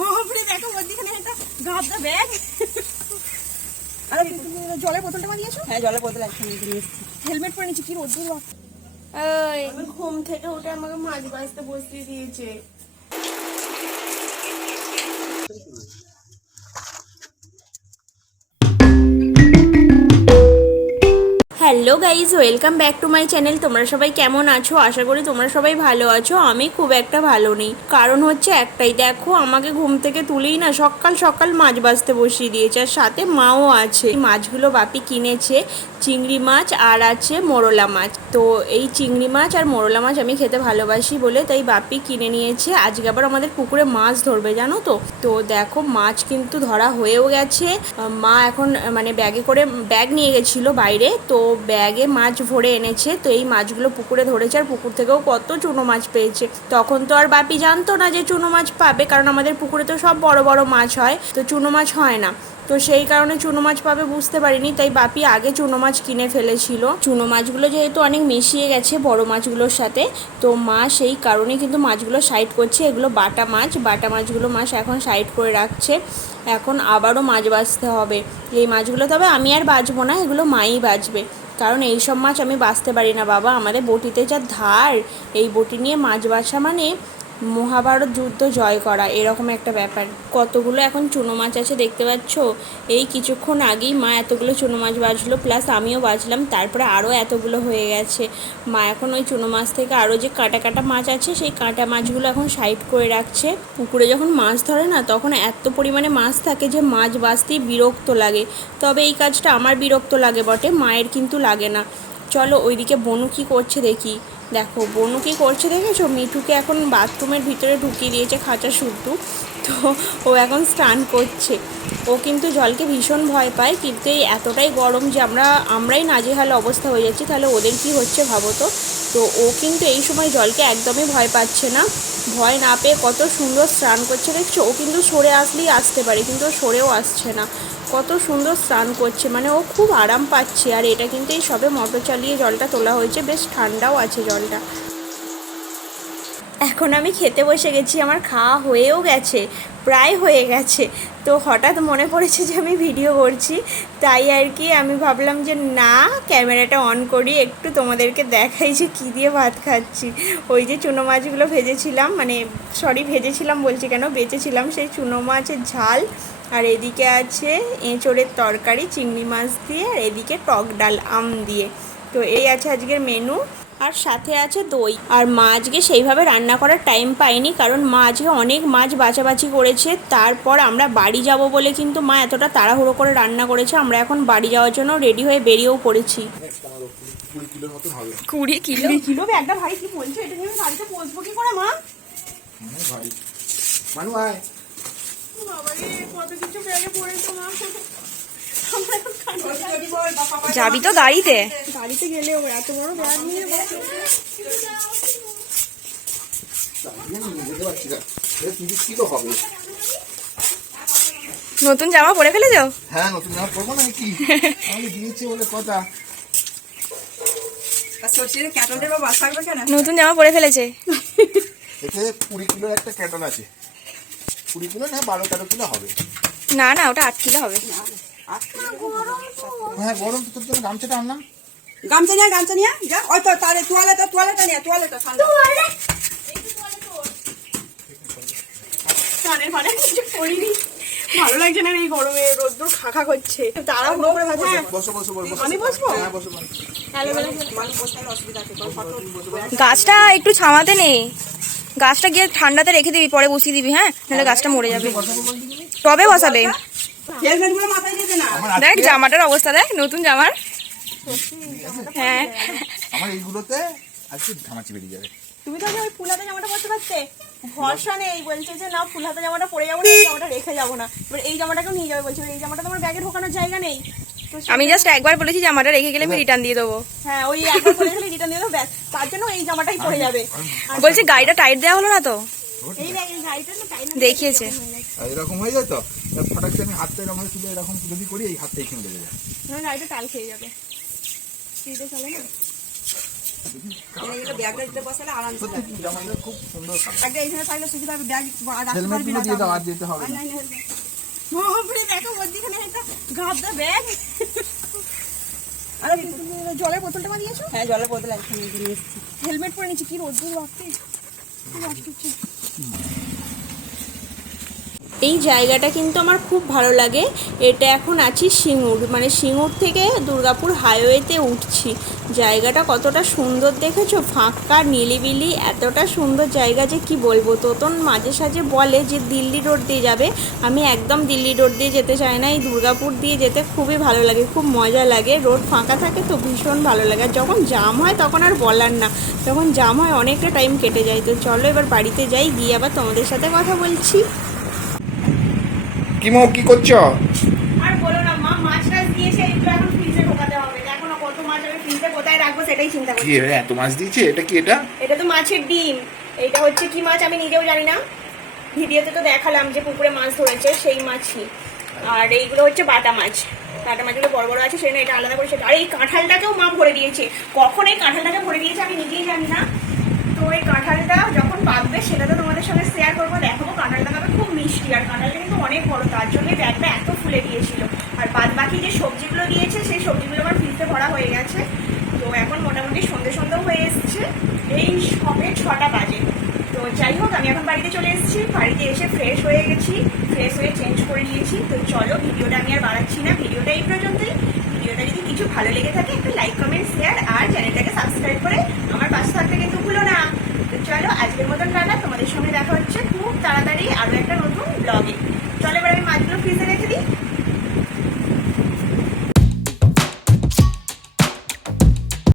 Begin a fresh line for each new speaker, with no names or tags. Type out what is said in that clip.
বাপরে দেখো মধ্যিখানে একটা গাবদা ব্যাগ। আরে তুমি জলের বোতলটা মারিয়েছো
হ্যাঁ জলের বোতল একসঙ্গে নিয়ে এসেছি।
হেলমেট পরে নিয়েছি কি রোদ্দুর
ওই
ঘুম থেকে উঠে আমাকে মাছ বাজতে বসিয়ে দিয়েছে।
Hello guys, welcome back to my channel. তোমরা সবাই কেমন আছো? আশা করি তোমরা সবাই ভালো আছো। আমি খুব একটা ভালো নেই। কারণ হচ্ছে একটাই, দেখো আমাকে ঘুম থেকে তুলেই না সকাল সকাল মাছ বাজতে বসিয়ে দিয়েছে। আর সাথে মাও আছে। মাছগুলো বাপি কিনেছে চিংড়ি মাছ আর আছে মোরলা মাছ। তো এই চিংড়ি মাছ আর মোরলা মাছ আমি খেতে ভালোবাসি বলে তাই বাপি কিনে নিয়েছে। আজকে আবার আমাদের পুকুরে মাছ ধরবে, জানো তো? তো দেখো মাছ কিন্তু ধরা হয়েও গেছে। মা এখন মানে ব্যাগে করে, ব্যাগ নিয়ে গেছিল বাইরে। তো ব্যাগে মাছ ভরে এনেছে, তো এই মাছগুলো পুকুরে ধরেছে আর পুকুর থেকেও কত চুনো মাছ পেয়েছে। তখন তো আর বাপি জানতো না যে চুনো মাছ পাবে, কারণ আমাদের পুকুরে তো সব বড় বড় মাছ হয়, তো চুনো মাছ হয় না। তো সেই কারণে চুনো মাছ পাবে বুঝতে পারিনি, তাই বাপি আগে চুনো মাছ কিনে ফেলেছিল। চুনো মাছগুলো যেহেতু অনেক মিশিয়ে গেছে বড় মাছগুলোর সাথে, তো মা সেই কারণে কিন্তু মাছগুলো সাইড করছে, এগুলো বাটা মাছ। বাটা মাছগুলো মাছ এখন সাইড করে রাখছে, এখন আবারও মাছ বাছতে হবে। এই মাছগুলো তবে আমি আর বাজবো না, এগুলো মাই বাজবে কারণ এই সব মাছ আমি বাঁচতে পারি না, বাবা। আমাদের বটিতে যা ধার, এই বটি নিয়ে মাছ বাছা মানে মহাভারত যুদ্ধ জয় করা, এরকম একটা ব্যাপার। কতগুলো এখন চুনো মাছ আছে দেখতে পাচ্ছ? এই কিছুক্ষণ আগেই মা এতগুলো চুনো মাছ বাজলো প্লাস আমিও বাজলাম, তারপরে আরও এতগুলো হয়ে গেছে। মা এখন ওই চুনো মাছ থেকে আরও যে কাটা কাটা মাছ আছে, সেই কাটা মাছগুলো এখন সাইড করে রাখছে। পুকুরে যখন মাছ ধরে না, তখন এত পরিমাণে মাছ থাকে যে মাছ বাছতেই বিরক্ত লাগে। তবে এই কাজটা আমার বিরক্ত লাগে বটে, মায়ের কিন্তু লাগে না। চলো ওইদিকে বনু কি করছে দেখি। দেখো, বনু কি করছে দেখেছ? মিঠুকে এখন বাথরুমের ভিতরে ঢুকিয়ে দিয়েছে খাঁচা শুদ্ধ। তো ও এখন স্নান করছে। ও কিন্তু জলকে ভীষণ ভয় পায়, কিন্তু এই এতটাই গরম যে আমরা, আমরাই নাজেহাল অবস্থা হয়ে যাচ্ছি। তাহলে ওদের কি হচ্ছে ভাবো তো? তো ও কিন্তু এই সময় জলকে একদমই ভয় পাচ্ছে না। ভয় না পেয়ে কত সুন্দর স্নান করছে। দেখছ, ও কিন্তু সরে আসলেই আসতে পারে, কিন্তু সরেও আসছে না। কত সুন্দর স্নান করছে মানে ও খুব আরাম পাচ্ছে। আর এটা কিন্তু এই সবে মোটর চালিয়ে জলটা তোলা হয়েছে, বেশ ঠান্ডাও আছে জলটা। এখন আমি খেতে বসে গেছি, আমার খাওয়া হয়েও গেছে, প্রায় হয়ে গেছে। তো হঠাৎ মনে পড়েছে যে আমি ভিডিও করছি, তাই আর কি আমি ভাবলাম যে না, ক্যামেরাটা অন করি, একটু তোমাদেরকে দেখাই যে কী দিয়ে ভাত খাচ্ছি। ওই যে চুনো মাছগুলো ভেজেছিলাম মানে সরি ভেজেছিলাম বলছি কেন, বেঁচেছিলাম সেই চুনো মাছের ঝাল। আর এদিকে আছে এঁচড়ের তরকারি চিংড়ি মাছ দিয়ে আর এদিকে টক ডাল আম দিয়ে। তো এই আছে আজকের মেনু আর সাথে আছে দই। আর মা আজকে সেইভাবে রান্না করার টাইম পাইনি কারণ মা আজকে অনেক মাছ বাছাবাছি করেছে। তারপর আমরা বাড়ি যাব বলে কিন্তু মা এতটা তাড়াহুড়ো করে রান্না করেছে। আমরা এখন বাড়ি যাওয়ার জন্য রেডি হয়ে বেরিয়েও পড়েছি। কুড়ি কিলো?
কিলো? ব্যাগটা ভাই কি বলছো? এটা নিয়ে আমি পৌঁছবো কি করে মা?
মানু আয়।
যাবি তো গাড়িতে?
গাড়িতে গেলেও এত বড় ব্যাগ নিয়ে
নতুন জামা পরে ফেলেছো?
হ্যাঁ নতুন জামা পরবো না কি আমি দিয়েছি বলে কথা।
নতুন জামা পরে ফেলেছে।
এতে কুড়ি কিলোর একটা ক্যাটল আছে। কুড়ি কিলো না বারো তেরো কিলো হবে।
না না ওটা আট কিলো হবে।
হ্যাঁ গরম তো তোর জন্য গামছাটা আনলাম।
গামছা নিয়ে গামছা নিয়ে যা ওই তো তাহলে তোয়ালেটা তোয়ালেটা নিয়ে তোয়ালেটা ঠান্ডা
কানের ফানে কিছু করিনি ভালো লাগছে না এই গরমে রোদ্দুর খাখা করছে। তাড়াহুড়ো করে ভাবছে
বসো বসো বসো
আমি বসবো?
হ্যাঁ বসো বসো।
গাছটা একটু ছামাতে নেই গাছটা গিয়ে ঠান্ডাতে রেখে দিবি পরে বসিয়ে দিবি হ্যাঁ? নাহলে গাছটা মরে যাবে। টবে বসাবে। দেখ জামাটার অবস্থা দেখ নতুন জামার। হ্যাঁ।
আমার এইগুলোতে আজকে ঘামাচি বেরিয়ে যাবে।
তুমি তো ওই ফুলাতে জামাটা পরতে পারতে? ভরসা নেই বলছে যে না ফুলাতে জামাটা পরে যাব না এই জামাটা রেখে যাব না। এবার এই জামাটাকেও নিয়ে যাবে বলছে এই জামাটা তোমার ব্যাগে ঢোকানোর জায়গা নেই।
আমি জাস্ট একবার বলেছি জামাটা রেখে গেলে আমি রিটার্ন দিয়ে দেবো।
হ্যাঁ ওই একবার পরে গেলে রিটার্ন দিয়ে দেবো ব্যাস তার জন্য এই জামাটাই পরে যাবে।
বলছি গাড়িটা টাইট দেওয়া হলো না তো?
এই গাড়িটা না তাই না
দেখিয়েছে।
এরকম হয়ে যায় তো? ফটাক আমি হাতটা এরকম তুলে এরকম যদি করি এই হাতটা এখানে লেগে যায়।
না গাড়িটা টাল খেয়ে যাবে। চলে না?
খুব সুন্দর।
একটা এখানে থাকলে সুবিধা হবে ব্যাগ রাখতে
হেলমেট
পারবি না বাপরে, দেখো মধ্যিখানে একটা গাবদা ব্যাগ আরে জলের বোতলটা মা দিয়েছ হ্যাঁ জলের বোতল একখানে নিয়ে এসেছি। হেলমেট পরে নিচ্ছি কি রোদ্দুর বাপরে কি কষ্ট হচ্ছে।
এই জায়গাটা কিন্তু আমার খুব ভালো লাগে। এটা এখন আছি সিঙ্গুর মানে সিঙ্গুর থেকে দুর্গাপুর হাইওয়েতে উঠছি। জায়গাটা কতটা সুন্দর দেখেছ? ফাঁকা, নিলিবিলি, এতটা সুন্দর জায়গা যে কি বলব? তোতন মাঝে সাঝে বলে যে দিল্লি রোড দিয়ে যাবে। আমি একদম দিল্লি রোড দিয়ে যেতে চাই না, এই দুর্গাপুর দিয়ে যেতে খুবই ভালো লাগে, খুব মজা লাগে। রোড ফাঁকা থাকে তো ভীষণ ভালো লাগে। আর যখন জাম হয় তখন আর বলার না, যখন জাম হয় অনেকটা টাইম কেটে যায়। তো চলো এবার বাড়িতে যাই, গিয়ে আবার তোমাদের সাথে কথা বলছি।
কি মো কি করছ?
আর বলো না মা মাছ টাছ দিয়েছে এগুলো এখন ফ্রিজে ঢোকাতে হবে। দেখো না কত মাছ আমি ফ্রিজে কোথায় রাখব সেটাই চিন্তা করছি।
কি রে এত মাছ দিয়েছে? এটা কি এটা?
এটা তো মাছের ডিম। এটা হচ্ছে কি মাছ আমি নিজেও জানি না। ভিডিওতে তো দেখালাম যে পুকুরে মাছ ধরেছে সেই মাছই। আর এইগুলো হচ্ছে বাটা মাছ। বাটা মাছগুলো বড় বড় আছে জন্য এটা আলাদা করে সেটা আর এই কাঁঠালটাকেও মা ভরে দিয়েছে। কখন এই কাঁঠালটাকে ভরে দিয়েছে আমি নিজেই জানি না। তো এই কাঁঠালটা যখন পাকবে সেটা তো তোমাদের সঙ্গে শেয়ার করব। দেখাবো কাঁঠালটা পাবে খুব মিষ্টি আর কাঁঠালটা অনেক বড়, তার জন্য ব্যাগটা এত ফুলে গিয়েছিল আর বাদ বাকি যে সবজিগুলো দিয়েছে, সেই সবজিগুলো আমার ফ্রিজে ভরা হয়ে গেছে। তো এখন মোটামুটি সন্ধে সন্ধেও হয়ে এসছে। এই সবে ছটা বাজে। তো যাই হোক, আমি এখন বাড়িতে চলে এসেছি। বাড়িতে এসে ফ্রেশ হয়ে গেছি। ফ্রেশ হয়ে চেঞ্জ করে নিয়েছি। তো চলো, ভিডিওটা আমি আর বাড়াচ্ছি না। ভিডিওটা এই পর্যন্তই। ভিডিওটা যদি কিছু ভালো লেগে থাকে, একটু লাইক কমেন্ট শেয়ার আর চ্যানেলটাকে সাবস্ক্রাইব করে আমার পাশে থাকতে কিন্তু ভুলো না। তো চলো, আজকের মতন টাটা। তোমাদের সঙ্গে দেখা হচ্ছে খুব তাড়াতাড়ি আরও একটা নতুন ব্লগে মাছগুলো ফ্রিজে রেখে দিই?